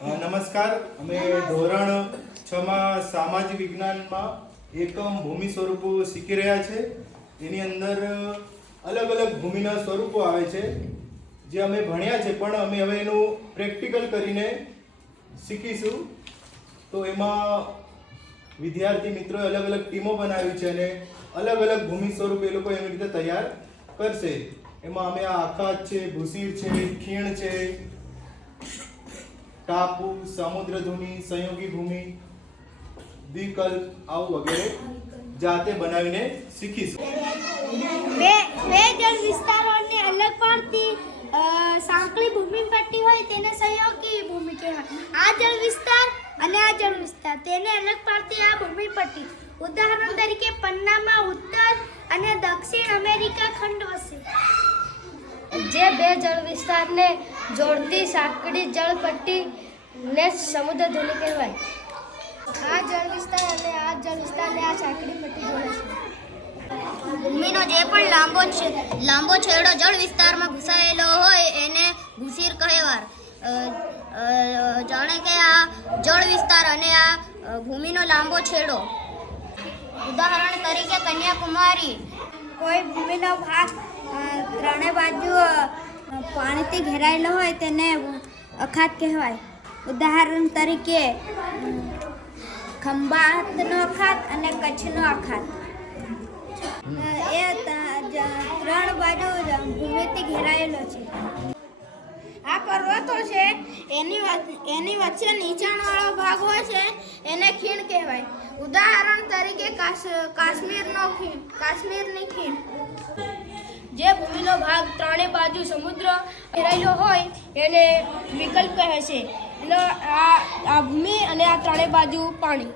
નમસ્કાર, અમે ધોરણ 6 માં સામાજિક વિજ્ઞાનમાં એકમ ભૂમિ સ્વરૂપો શીખી રહ્યા છે। એની અંદર અલગ અલગ ભૂમિના સ્વરૂપો આવે છે જે અમે ભણ્યા છે, પણ અમે હવે એનું પ્રેક્ટિકલ કરીને શીખીશું। તો એમાં વિદ્યાર્થી મિત્રોએ અલગ અલગ ટીમો બનાવી છે અને અલગ અલગ ભૂમિ સ્વરૂપ એ લોકો એવી રીતે તૈયાર કરશે। એમાં અમે આ આકાશ છે, ભૂસીર છે, ખીણ છે, ટાપુ, સમુદ્રધુની, સંયોગી ભૂમિ, દ્વિકલ્પ આવું વગેરે જાતે બનાવીને શીખીશું। બે જળ વિસ્તારોને અલગ પાડતી સાંકળી ભૂમિ પટ્ટી હોય તેને સંયોગી ભૂમિ કહેવાય। આ જળ વિસ્તાર અને આ જળ વિસ્તાર તેને અલગ પાડતી આ ભૂમિ પટ્ટી, ઉદાહરણ તરીકે પન્નામાં ઉત્તર અને દક્ષિણ અમેરિકા ખંડ વસે। જે બે જળ વિસ્તારને જોડતી સાંકડી જળ પટ્ટી ને સમુદ્રધુની કહેવાય। આ જળ વિસ્તાર અને આ જળ વિસ્તારને આ સાંકડી પટ્ટી જોડે છે। ભૂમિનો જે પણ લાંબો છેડો જળ વિસ્તારમાં ઘૂસાયેલો હોય એને ભૂસીર કહેવાય। જાણે કે આ જળ વિસ્તાર અને આ ભૂમિનો લાંબો છેડો, ઉદાહરણ તરીકે કન્યાકુમારી। કોઈ ભૂમિનો ભાગ ત્રણે બાજુ પાણીથી ઘેરાયેલો હોય તેને અખાત કહેવાય, ઉદાહરણ તરીકે ખંભાતનો અખાત અને કચ્છનો અખાત। એ ત્રણ બાજુ ભૂમિથી ઘેરાયેલો છે। આ પર્વતો છે એની વચ્ચે નીચાણવાળો ભાગ હોય છે એને ખીણ કહેવાય, ઉદાહરણ તરીકે કાશ્મીરની ખીણ। જે ભૂમિનો ભાગ ત્રણેય બાજુ સમુદ્ર ઘેરાયેલો હોય એને વિકલ્પ કહે છે। એટલે આ ભૂમિ અને આ ત્રણેય બાજુ પાણી।